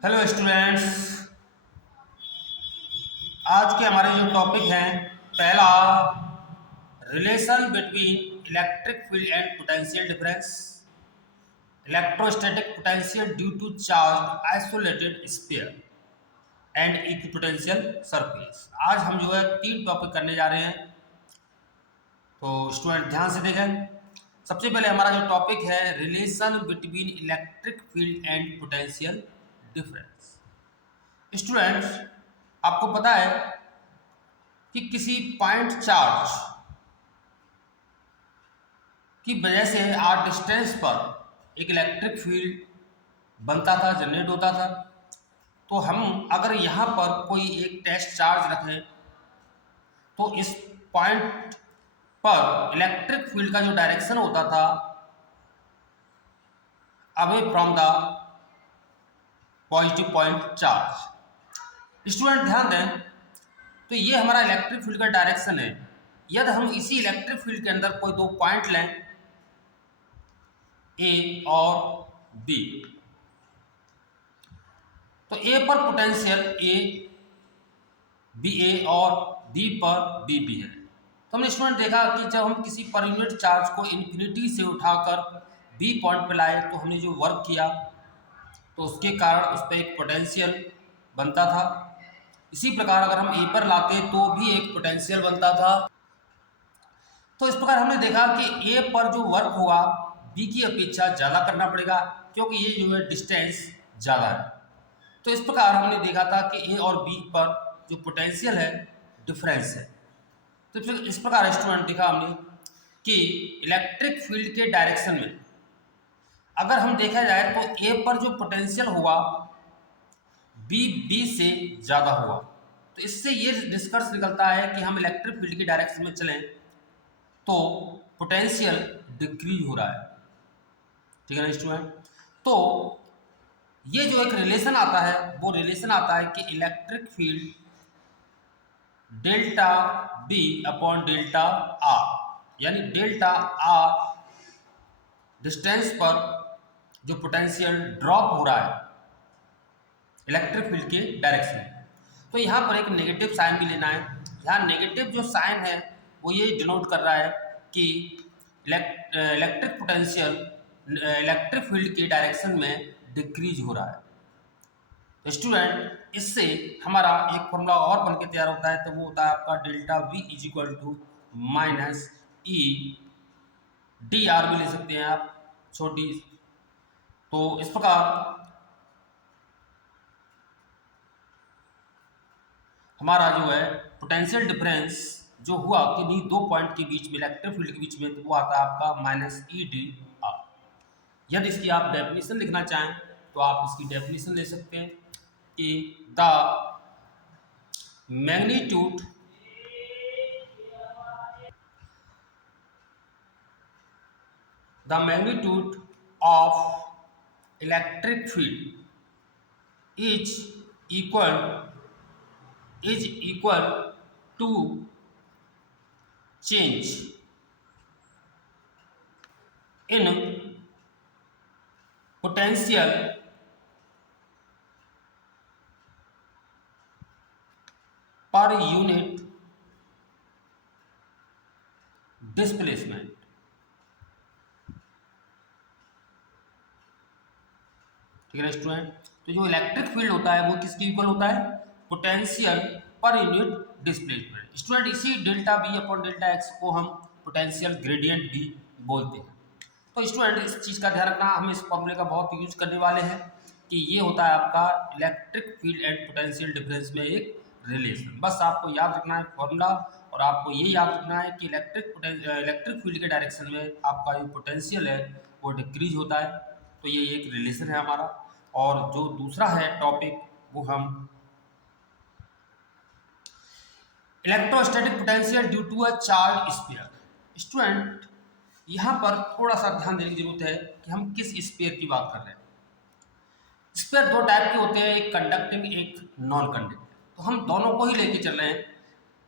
Hello students. आज के हमारे जो टॉपिक हैं, पहला relation between electric field and potential difference, electrostatic potential due to charge isolated sphere and equipotential surface. आज हम जो है 3 टॉपिक करने जा रहे हैं, तो स्टूडेंट ध्यान से देखें। सबसे पहले हमारा जो टॉपिक है relation between electric field and potential difference. Students, आपको पता है कि किसी पॉइंट चार्ज की वजह से आर डिस्टेंस पर एक इलेक्ट्रिक फील्ड बनता था, जनरेट होता था। तो हम अगर यहाँ पर कोई एक टेस्ट चार्ज रखें तो इस पॉइंट पर इलेक्ट्रिक फील्ड का जो डायरेक्शन होता था away from the positive point charge. Student ध्यान दें, तो ये हमारा इलेक्ट्रिक फील्ड का डायरेक्शन है। यदि हम इसी इलेक्ट्रिक फील्ड के अंदर कोई 2 पॉइंट लें, ए और बी, तो ए पर पोटेंशियल ए बी ए और बी पर बी बी है। तो हमने स्टूडेंट देखा कि जब हम किसी पर यूनिट चार्ज को इन्फिनिटी से उठाकर बी पॉइंट पर लाए तो हमने जो वर्क किया तो उसके कारण उस पर एक पोटेंशियल बनता था। इसी प्रकार अगर हम ए पर लाते तो भी एक पोटेंशियल बनता था। तो इस प्रकार हमने देखा कि ए पर जो वर्क होगा बी की अपेक्षा ज़्यादा करना पड़ेगा, क्योंकि ये जो है डिस्टेंस ज़्यादा है। तो इस प्रकार हमने देखा था कि ए और बी पर जो पोटेंशियल है डिफरेंस है। तो इस प्रकार स्टूडेंट देखा हमने कि इलेक्ट्रिक फील्ड के डायरेक्शन में अगर हम देखा जाए तो ए पर जो पोटेंशियल होगा बी बी से ज़्यादा होगा। तो इससे ये निष्कर्ष निकलता है कि हम इलेक्ट्रिक फील्ड की डायरेक्शन में चलें तो पोटेंशियल डिक्रीज हो रहा है। ठीक है ना स्टूडेंट। तो ये जो एक रिलेशन आता है वो रिलेशन आता है कि electric field delta B upon delta r, यानी डेल्टा आर डिस्टेंस पर जो पोटेंशियल ड्रॉप हो रहा है इलेक्ट्रिक फील्ड के डायरेक्शन में। तो यहाँ पर एक नेगेटिव साइन भी लेना है। यहाँ नेगेटिव जो साइन है वो ये डिनोट कर रहा है कि इलेक्ट्रिक पोटेंशियल इलेक्ट्रिक फील्ड के डायरेक्शन में डिक्रीज हो रहा है। तो स्टूडेंट इससे हमारा एक फॉर्मूला और बन के तैयार होता है, तो वो होता है आपका delta v is equal to minus E d r भी ले सकते हैं आप छोटी। तो इस प्रकार हमारा जो है पोटेंशियल डिफरेंस जो हुआ किन्हीं 2 पॉइंट के बीच में इलेक्ट्रिक फील्ड के बीच में, तो वो आता है आपका माइनस ई डी आर। यदि इसकी आप डेफिनेशन लिखना चाहें तो आप इसकी डेफिनेशन ले सकते हैं कि the magnitude of electric field is equal to change in potential पर यूनिट डिस्प्लेसमेंट। ठीक है ना स्टूडेंट। तो जो इलेक्ट्रिक फील्ड होता है वो किसके इक्वल होता है, पोटेंशियल पर यूनिट डिस्प्लेसमेंट। स्टूडेंट इसी delta B upon delta x को हम पोटेंशियल ग्रेडियंट भी बोलते हैं। तो स्टूडेंट इस चीज़ का ध्यान रखना, हम इस फॉर्मूले का बहुत यूज करने वाले हैं कि ये होता है आपका electric field and potential difference में एक रिलेशन। बस आपको याद रखना है फॉर्मूला, और आपको ये याद रखना है कि इलेक्ट्रिक फील्ड के डायरेक्शन में आपका जो पोटेंशियल है वो डिक्रीज होता है। तो ये एक रिलेशन है हमारा। और जो दूसरा है टॉपिक वो हम electrostatic potential due to a charge sphere. Student यहाँ पर थोड़ा सा ध्यान देने की जरूरत है कि हम किस स्फीयर की बात कर रहे हैं। स्फीयर 2 टाइप के होते हैं, एक कंडक्टिंग एक नॉन कंडक्टिंग। तो हम दोनों को ही लेके चल रहे हैं।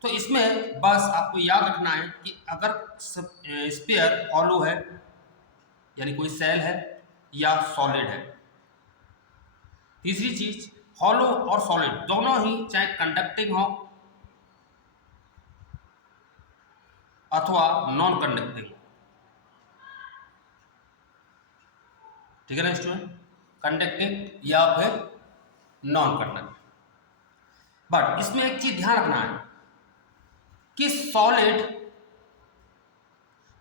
तो इसमें बस आपको याद रखना है कि अगर स्फीयर हॉलो है यानी कोई सेल है या सॉलिड है, तीसरी चीज, हॉलो और सॉलिड दोनों ही चाहे कंडक्टिंग हो अथवा नॉन कंडक्टिंग, ठीक है ना स्टूडेंट, कंडक्टिंग या फिर नॉन कंडक्टिंग। बट इसमें एक चीज ध्यान रखना है कि सॉलिड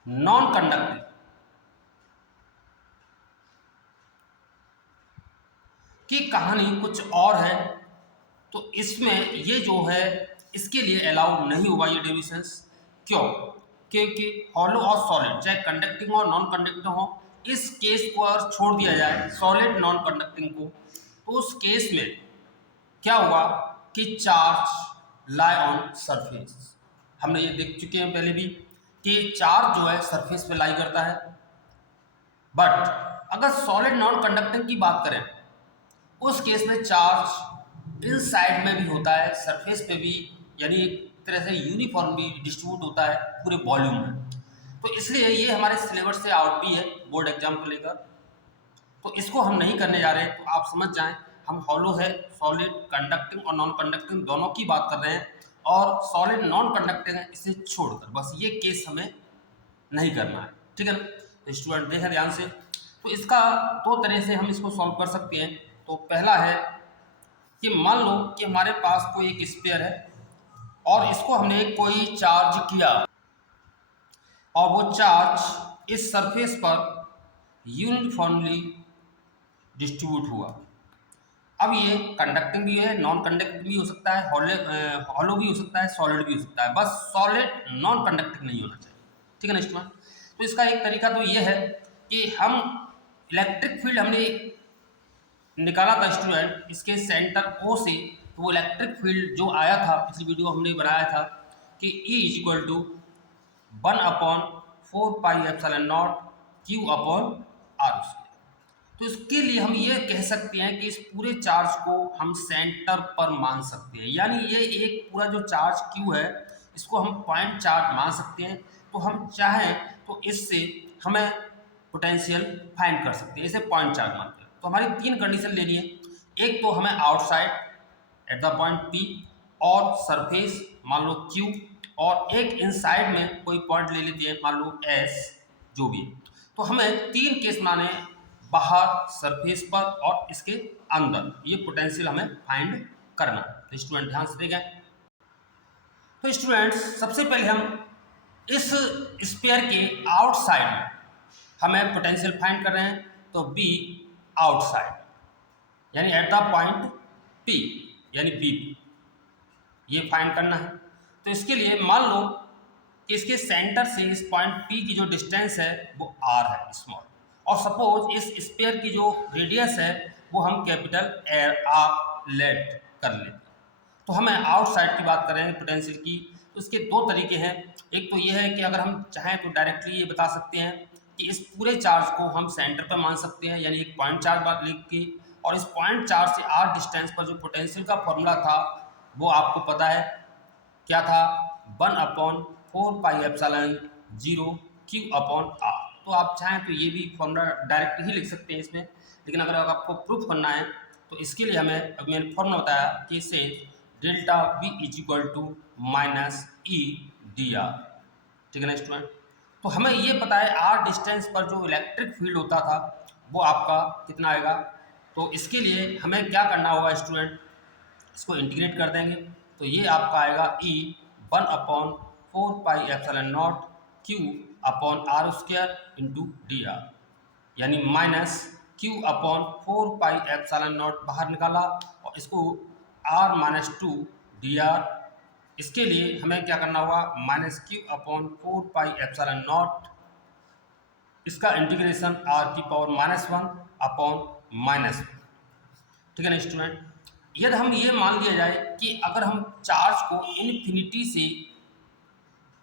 नॉन कंडक्टिंग की कहानी कुछ और है। तो इसमें ये जो है इसके लिए अलाउ नहीं होगा ये डिविजन्स। क्यों? क्योंकि हॉलो और सॉलिड चाहे कंडक्टिंग और नॉन कंडक्टिंग हो, इस केस को अगर छोड़ दिया जाए सॉलिड नॉन कंडक्टिंग को, तो उस केस में क्या हुआ कि चार्ज लाई ऑन सरफेस। हमने ये देख चुके हैं पहले भी कि चार्ज जो है सरफेस पे लाई करता है। बट अगर सॉलिड नॉन कंडक्टिंग की बात करें, उस केस में चार्ज इन साइड में भी होता है, सरफेस पे भी, यानी एक तरह से यूनिफॉर्म भी डिस्ट्रीब्यूट होता है पूरे वॉल्यूम में। तो इसलिए ये हमारे सिलेबस से आउट भी है बोर्ड एग्जाम को लेकर, तो इसको हम नहीं करने जा रहे हैं। तो आप समझ जाएं हम हॉलो है, सॉलिड कंडक्टिंग और नॉन कंडक्टिंग दोनों की बात कर रहे हैं, और सॉलिड नॉन कंडक्टिंग है इसे छोड़कर, बस ये केस हमें नहीं करना है, ठीक है ना। तो स्टूडेंट देखें ध्यान से, तो इसका दो तरह से हम इसको सॉल्व कर सकते हैं। तो पहला है कि मान लो कि हमारे पास कोई एक स्फीयर है और इसको हमने कोई चार्ज किया और वो चार्ज इस सरफेस पर यूनिफॉर्मली डिस्ट्रीब्यूट हुआ। अब ये कंडक्टिंग भी है, नॉन कंडक्टिंग भी हो सकता है, हॉलो भी हो सकता है, सॉलिड भी हो सकता है, बस सॉलिड नॉन कंडक्टिंग नहीं होना चाहिए, ठीक है ना स्टूडेंट। तो इसका एक तरीका तो ये है कि हम इलेक्ट्रिक फील्ड हमने निकाला था स्टूडेंट इसके सेंटर ओ से, तो वो इलेक्ट्रिक फील्ड जो आया था पिछली वीडियो हमने बनाया था कि E is equal to 1/4πε0 Q/r। तो इसके लिए हम ये कह सकते हैं कि इस पूरे चार्ज को हम सेंटर पर मान सकते हैं, यानी ये एक पूरा जो चार्ज Q है इसको हम पॉइंट चार्ज मान सकते हैं। तो हम चाहें तो इससे हमें पोटेंशियल फाइंड कर सकते हैं इसे पॉइंट चार्ज मानकर। तो हमारी तीन कंडीशन लेनी है, एक तो हमें outside at the point P और सरफेस मान लो Q, और एक इनसाइड में कोई पॉइंट ले लेते हैं मान लो S, जो भी। तो हमें तीन केस बनाने हैं, बाहर, सरफेस पर और इसके अंदर, ये पोटेंशियल हमें फाइंड करना है। तो स्टूडेंट ध्यान से देखें। तो स्टूडेंट्स सबसे पहले हम इस स्फीयर के आउटसाइड में हमें पोटेंशियल फाइंड कर रहे हैं, तो B आउटसाइड यानी एट द पॉइंट P यानी B, ये फाइंड करना है। तो इसके लिए मान लो कि इसके सेंटर से इस पॉइंट P की जो डिस्टेंस है वो R है, स्मॉल, और सपोज इस स्फीयर की जो रेडियस है वो हम कैपिटल R लेट कर लेते हैं। तो हमें आउटसाइड की बात कर रहे हैं पोटेंशियल की, तो इसके दो तरीके हैं। एक तो ये है कि अगर हम चाहें तो डायरेक्टली ये बता सकते हैं कि इस पूरे चार्ज को हम सेंटर पर मान सकते हैं, यानी एक पॉइंट चार्ज बात लिख के, और इस पॉइंट चार्ज से R डिस्टेंस पर जो पोटेंशियल का फॉर्मूला था वो आपको पता है क्या था, 1/4πε0 Q/r। तो आप चाहें तो ये भी फॉर्मूला डायरेक्ट ही लिख सकते हैं इसमें, लेकिन अगर आपको प्रूफ करना है तो इसके लिए हमें, अभी मैंने फॉर्मूला बताया कि इसे delta V is equal to -E/dr, ठीक है ना स्टूडेंट। तो हमें ये पता है R डिस्टेंस पर जो इलेक्ट्रिक फील्ड होता था वो आपका कितना आएगा। तो इसके लिए हमें क्या करना होगा स्टूडेंट, इसको इंटीग्रेट कर देंगे, तो ये आपका आएगा E 1/4πε0 Q/r² इंटू dr, यानी -Q/4πε0 बाहर निकाला और इसको R-2dr। इसके लिए हमें क्या करना होगा, -Q/4πε0 इसका इंटीग्रेशन R⁻⁻1/-1, ठीक है ना स्टूडेंट। यदि हम ये मान लिया जाए कि अगर हम चार्ज को इन्फिनिटी से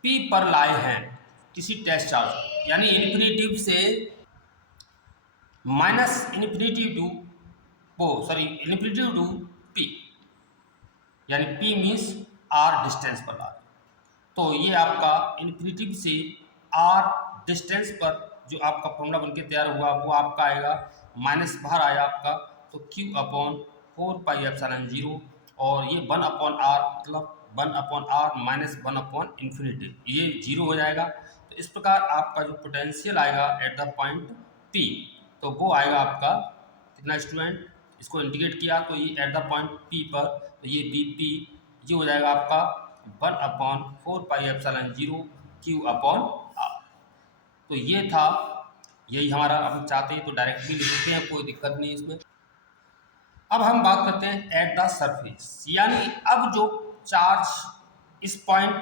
P पर लाए हैं किसी टेस्ट चार्ज, यानी इन्फिनिटी से इन्फिनिटी टू P, यानी P मीन्स R डिस्टेंस पर ला, तो ये आपका इन्फिनिटी से R डिस्टेंस पर जो आपका फॉर्मूला बनके तैयार हुआ वो आपका आएगा, माइनस बाहर आया आपका तो Q अपॉन 4πε0, और ये 1/r मतलब 1/r माइनस 1/∞, ये 0 हो जाएगा। तो इस प्रकार आपका जो पोटेंशियल आएगा एट द पॉइंट P, तो वो आएगा आपका कितना स्टूडेंट, इसको इंडिकेट किया तो ये एट द पॉइंट P पर, तो ये BP ये हो जाएगा आपका 1/4πε0 Q अपॉन R। तो ये था, यही हमारा, अब हम चाहते हैं तो डायरेक्टली लिख सकते हैं, कोई दिक्कत नहीं इसमें। अब हम बात करते हैं एट द सरफेस, यानी अब जो चार्ज इस पॉइंट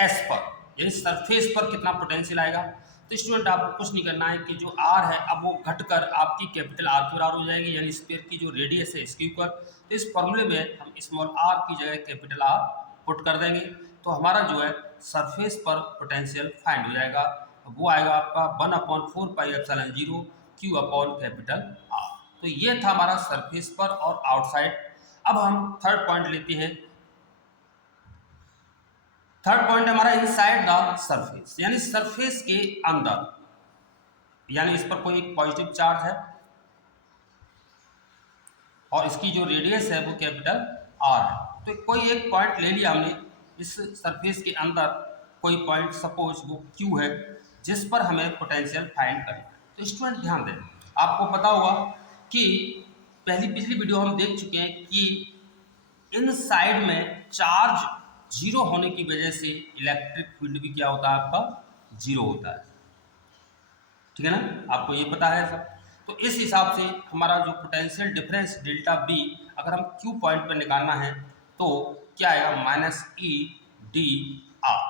S पर यानी सरफेस पर कितना पोटेंशियल आएगा। तो स्टूडेंट आपको कुछ नहीं करना है कि जो R है अब वो घटकर आपकी कैपिटल R पर R हो जाएगी, यानी स्फीयर की जो रेडियस है इसके ऊपर। तो इस फॉर्मूले में हम स्मॉल r की जगह कैपिटल R पुट कर देंगे, तो हमारा जो है सरफेस पर पोटेंशियल फाइंड हो जाएगा। वो आएगा आपका 1/4πε0 Q अपॉन कैपिटल R। तो ये था हमारा सरफेस पर और आउटसाइड। अब हम थर्ड पॉइंट लेते हैं। थर्ड पॉइंट हमारा इनसाइड द सरफेस, यानी सरफेस के अंदर, यानी इस पर कोई एक पॉजिटिव चार्ज है और इसकी जो रेडियस है वो कैपिटल R है। तो कोई एक पॉइंट ले लिया हमने इस सरफेस के अंदर, कोई पॉइंट सपोज वो Q है, जिस पर हमें पोटेंशियल फाइंड करना है। तो स्टूडेंट ध्यान दें, आपको पता होगा कि पिछली वीडियो हम देख चुके हैं कि इन साइड में चार्ज जीरो होने की वजह से इलेक्ट्रिक फील्ड भी क्या होता है, आपका जीरो होता है। ठीक है ना, आपको ये पता है सब। तो इस हिसाब से हमारा जो पोटेंशियल डिफरेंस डेल्टा बी अगर हम Q पॉइंट पर निकालना है तो क्या आएगा, -E/d/r,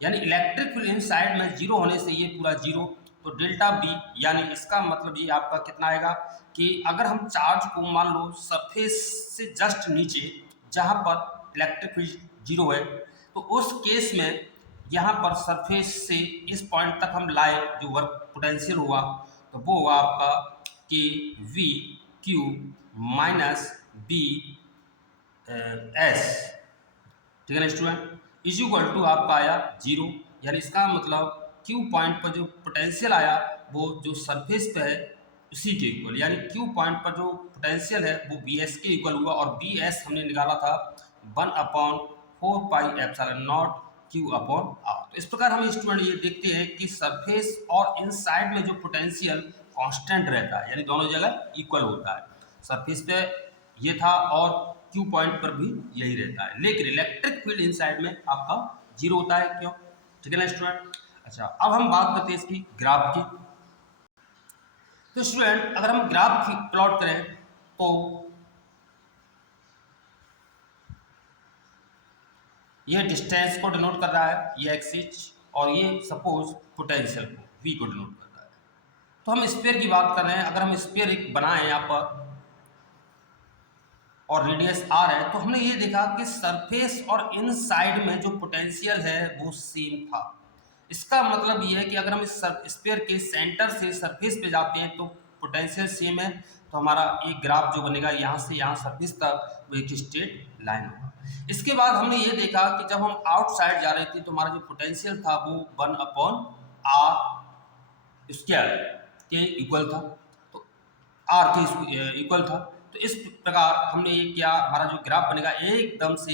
यानी इलेक्ट्रिक फील्ड इन साइड में जीरो होने से ये पूरा जीरो। तो डेल्टा बी यानी इसका मतलब ये आपका कितना आएगा कि अगर हम चार्ज को मान लो सरफेस से जस्ट नीचे जहाँ पर इलेक्ट्रिक फील्ड जीरो है, तो उस केस में यहाँ पर सरफेस से इस पॉइंट तक हम लाए, जो वर्क पोटेंशियल हुआ तो वो होगा आपका कि VQ -B S, ठीक है ना स्टूडेंट, इज इक्वल टू आपका आया जीरो। यानी इसका मतलब Q पॉइंट पर जो पोटेंशियल आया वो जो सरफेस पे है उसी के इक्वल, यानी Q पॉइंट पर जो पोटेंशियल है वो BS के इक्वल हुआ, और BS हमने निकाला था 1/4πε0 Q अपॉन R। तो इस प्रकार हम स्टूडेंट ये देखते हैं कि सरफेस और इनसाइड में जो पोटेंशियल कांस्टेंट रहता है, यानी दोनों जगह इक्वल होता है। सरफेस पे ये था और Q पॉइंट पर भी यही रहता है, लेकिन इलेक्ट्रिक फील्ड इनसाइड में आपका जीरो होता है। क्यों, ठीक है ना स्टूडेंट। अच्छा, अब हम बात करते हैं इसकी ग्राफ की। तो स्टूडेंट अगर हम ग्राफ की प्लॉट करें तो ये डिस्टेंस को डिनोट कर रहा है, ये एक्सिस, और ये सपोज पोटेंशियल को V को डिनोट कर रहा है। तो हम स्फीयर की बात कर रहे हैं, अगर हम स्फीयर एक बनाएं यहाँ पर और रेडियस R है, तो हमने ये देखा कि सरफेस और इनसाइड में जो पोटेंशियल है वो सेम था। इसका मतलब ये है कि अगर हम इस स्फीयर के सेंटर से सरफेस पे जाते हैं तो पोटेंशियल सेम है, तो हमारा एक ग्राफ जो बनेगा यहाँ से यहाँ सरफेस तक वो एक स्ट्रेट लाइन होगा। इसके बाद हमने ये देखा कि जब हम आउटसाइड जा रहे थे तो हमारा जो पोटेंशियल था वो 1/r स्क्वायर के इक्वल था, तो R के इक्वल था। तो इस प्रकार हमने ये किया, हमारा जो ग्राफ बनेगा एकदम से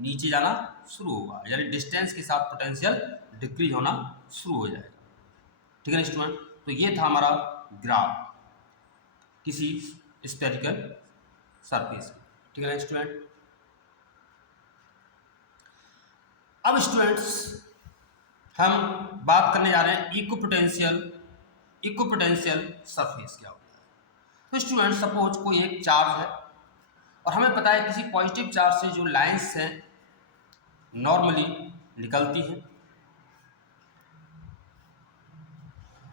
नीचे जाना शुरू होगा, यानी डिस्टेंस के साथ पोटेंशियल डिक्रीज होना शुरू हो जाएगा। ठीक है ना स्टूडेंट, तो ये था हमारा ग्राफ किसी स्फेरिकल सरफेस। ठीक है ना स्टूडेंट। अब स्टूडेंट्स हम बात करने जा रहे हैं इक्विपोटेंशियल सरफेस क्या होता है। तो स्टूडेंट सपोज कोई एक चार्ज है और हमें पता है किसी पॉजिटिव चार्ज से जो लाइंस हैं नॉर्मली निकलती हैं,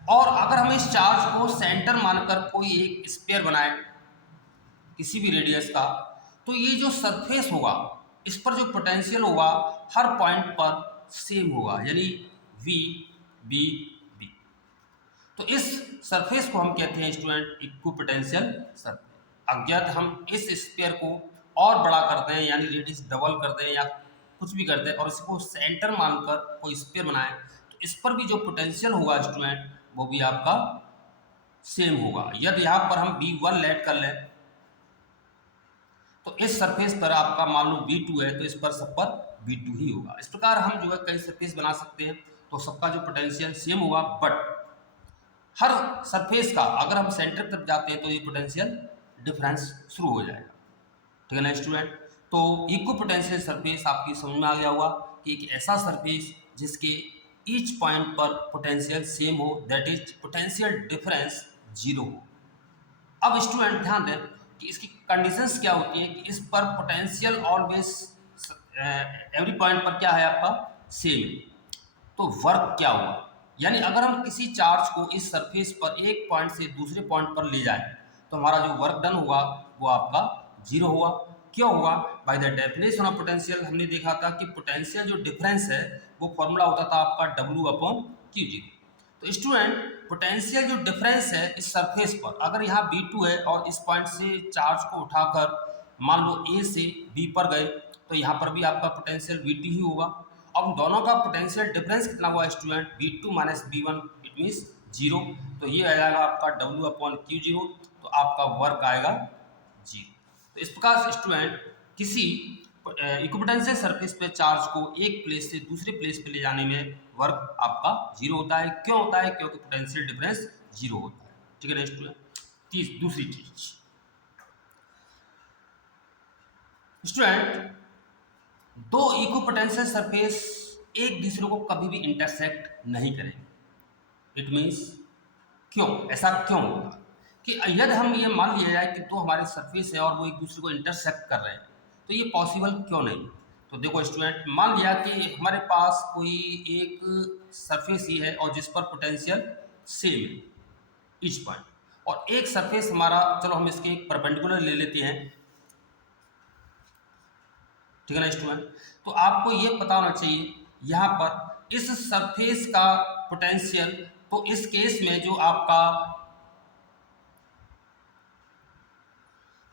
और अगर हम इस चार्ज को सेंटर मानकर कोई एक स्फीयर बनाए किसी भी रेडियस का, तो ये जो सरफेस होगा इस पर जो पोटेंशियल होगा हर पॉइंट पर सेम होगा, यानी V B B। तो इस सरफेस को हम कहते हैं स्टूडेंट इक्विपोटेंशियल सरफेस। अज्ञात हम इस स्फीयर को और बड़ा कर दें, यानी रेडियस डबल कर दें या कुछ भी कर दें और इसको सेंटर मानकर कोई स्फीयर बनाएं, तो इस पर भी जो पोटेंशियल होगा स्टूडेंट वो भी आपका सेम होगा। यदि यहाँ पर हम V1 लेट कर लें तो इस सरफेस पर आपका मान लो V2 है तो इस पर सब पर V2 ही होगा। इस प्रकार हम जो है कई सरफेस बना सकते हैं, तो सबका जो पोटेंशियल सेम होगा, बट हर सरफेस का अगर हम सेंटर की तरफ जाते हैं तो ये पोटेंशियल डिफरेंस शुरू हो जाएगा। ठीक है ना स्टूडेंट। तो इक्व पोटेंशियल सरफेस आपकी समझ में आ गया होगा कि एक ऐसा सरफेस जिसके ईच पॉइंट पर पोटेंशियल सेम हो, that is potential difference zero हो। अब स्टूडेंट ध्यान दें कि इसकी कंडीशंस क्या होती है कि इस पर पोटेंशियल ऑलवेज एवरी पॉइंट पर क्या है आपका सेम, तो वर्क क्या हुआ, यानी अगर हम किसी चार्ज को इस सरफेस पर एक पॉइंट से दूसरे पॉइंट पर ले जाएं तो हमारा जो वर्क डन हुआ वो आपका जीरो हुआ। क्यों हुआ? By the definition of potential हमने देखा था कि पोटेंशियल जो डिफरेंस है वो फॉर्मूला होता था आपका W/Q0। तो स्टूडेंट पोटेंशियल जो डिफरेंस है इस सरफेस पर, अगर यहाँ V2 है और इस पॉइंट से चार्ज को उठाकर मान लो A से B पर गए तो यहाँ पर भी आपका पोटेंशियल V2 ही होगा। अब दोनों का पोटेंशियल डिफरेंस कितना हुआ student? V2 minus V1, it means zero. तो ये आ जाएगा आपका W/Q0, तो आपका वर्क आएगा जीरो। तो इस प्रकार से स्टूडेंट किसी इक्विपोटेंशियल सरफेस पे चार्ज को एक प्लेस से दूसरे प्लेस पे ले जाने में वर्क आपका जीरो होता है। क्यों होता है? क्योंकि पोटेंशियल डिफरेंस जीरो होता है। ठीक है ना स्टूडेंट। दूसरी चीज स्टूडेंट, दो इक्विपोटेंशियल सरफेस एक दूसरे को कभी भी इंटरसेक्ट नहीं करेंगे। इट मीन्स क्यों? ऐसा क्यों होगा कि यदि हम ये मान लिया जाए कि दो हमारे सरफेस है और वो एक दूसरे को इंटरसेक्ट कर रहे हैं तो ये पॉसिबल क्यों नहीं? तो देखो स्टूडेंट, मान लिया कि हमारे पास कोई एक सरफेस ही है और जिस पर पोटेंशियल सेम है ईच पॉइंट, और एक सरफेस हमारा, चलो हम इसके एक परपेंडिकुलर ले लेते हैं। ठीक है ना स्टूडेंट। तो आपको ये पता होना चाहिए यहाँ पर इस सरफेस का पोटेंशियल, तो इस केस में जो आपका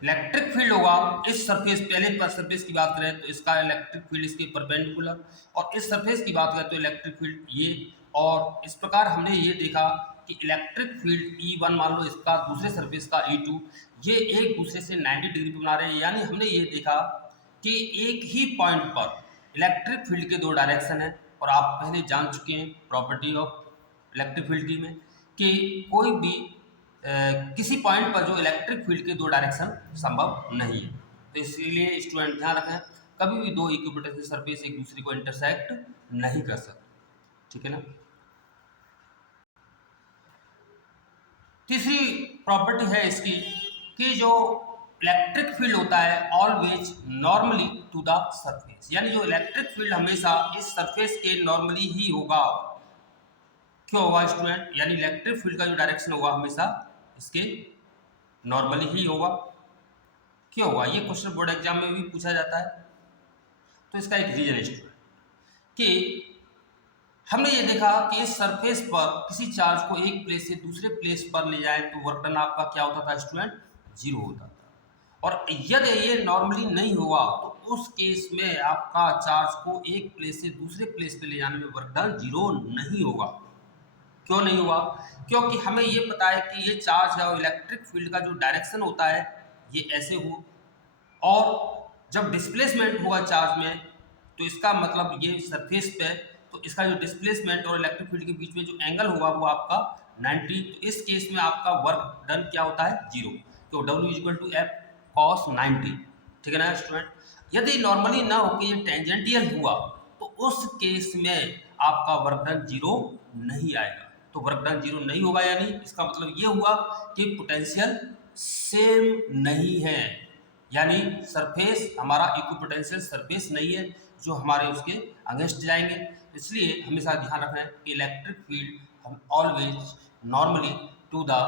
इलेक्ट्रिक फील्ड होगा इस सरफेस, पहले पर सरफेस की बात करें तो इसका इलेक्ट्रिक फील्ड इसके परपेंडिकुलर, और इस सरफेस की बात करें तो इलेक्ट्रिक फील्ड ये। और इस प्रकार हमने ये देखा कि इलेक्ट्रिक फील्ड E1 मान लो इसका दूसरे सरफेस का E2, ये एक दूसरे से 90 डिग्री पे बना रहे हैं। यानी हमने ये देखा कि एक ही पॉइंट पर इलेक्ट्रिक फील्ड के दो डायरेक्शन है, और आप पहले जान चुके हैं प्रॉपर्टी ऑफ इलेक्ट्रिक फील्ड की में कि कोई भी किसी पॉइंट पर जो इलेक्ट्रिक फील्ड के दो डायरेक्शन संभव नहीं है। तो इसलिए स्टूडेंट ध्यान रखें, कभी भी दो इक्विपोटेंशियल सरफेस एक दूसरे को इंटरसेक्ट नहीं कर सकते। ठीक है ना। तीसरी प्रॉपर्टी है इसकी कि जो इलेक्ट्रिक फील्ड होता है always normally to the surface, यानी जो इलेक्ट्रिक फील्ड हमेशा इस सरफेस के नॉर्मली ही होगा। क्यों होगा स्टूडेंट? यानी इलेक्ट्रिक फील्ड का जो डायरेक्शन होगा हमेशा इसके नॉर्मली ही होगा। क्यों होगा? ये क्वेश्चन बोर्ड एग्जाम में भी पूछा जाता है। तो इसका एक रीजन स्टूडेंट कि हमने ये देखा कि इस सरफेस पर किसी चार्ज को एक प्लेस से दूसरे प्लेस पर ले जाए तो वर्क डन आपका क्या होता था स्टूडेंट? जीरो होता था। और यदि ये नॉर्मली नहीं हुआ तो उस केस में आपका चार्ज को एक प्लेस से दूसरे प्लेस पे ले जाने में वर्क डन जीरो नहीं होगा। क्यों नहीं हुआ? क्योंकि हमें ये पता है कि ये चार्ज है और इलेक्ट्रिक फील्ड का जो डायरेक्शन होता है ये ऐसे हो, और जब डिस्प्लेसमेंट होगा चार्ज में तो इसका मतलब ये सरफेस पे, तो इसका जो डिस्प्लेसमेंट और इलेक्ट्रिक फील्ड के बीच में जो एंगल होगा वो आपका 90। तो इस केस में आपका वर्क डन क्या होता है? जीरो। तो W=F cos 90। ठीक है ना स्टूडेंट। यदि नॉर्मली ना होकर ये टेंजेंटियल हुआ तो उस केस में आपका वर्क डन जीरो नहीं आएगा। तो वर्क डन जीरो नहीं होगा, यानी इसका मतलब ये हुआ कि पोटेंशियल सेम नहीं है, यानी सरफेस हमारा इक्विपोटेंशियल सरफेस नहीं है जो हमारे उसके अगेंस्ट जाएंगे। इसलिए हमेशा ध्यान रखना है कि इलेक्ट्रिक फील्ड हम always normally to the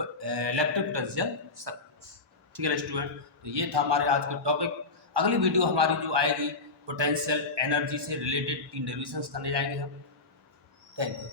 electric potential surface. ठीक है ना स्टूडेंट। तो ये था हमारे आज का टॉपिक। अगली वीडियो हमारी जो आएगी पोटेंशियल एनर्जी से रिलेटेड 3 डेरिवेशंस करने जाएंगे हम। Thank you.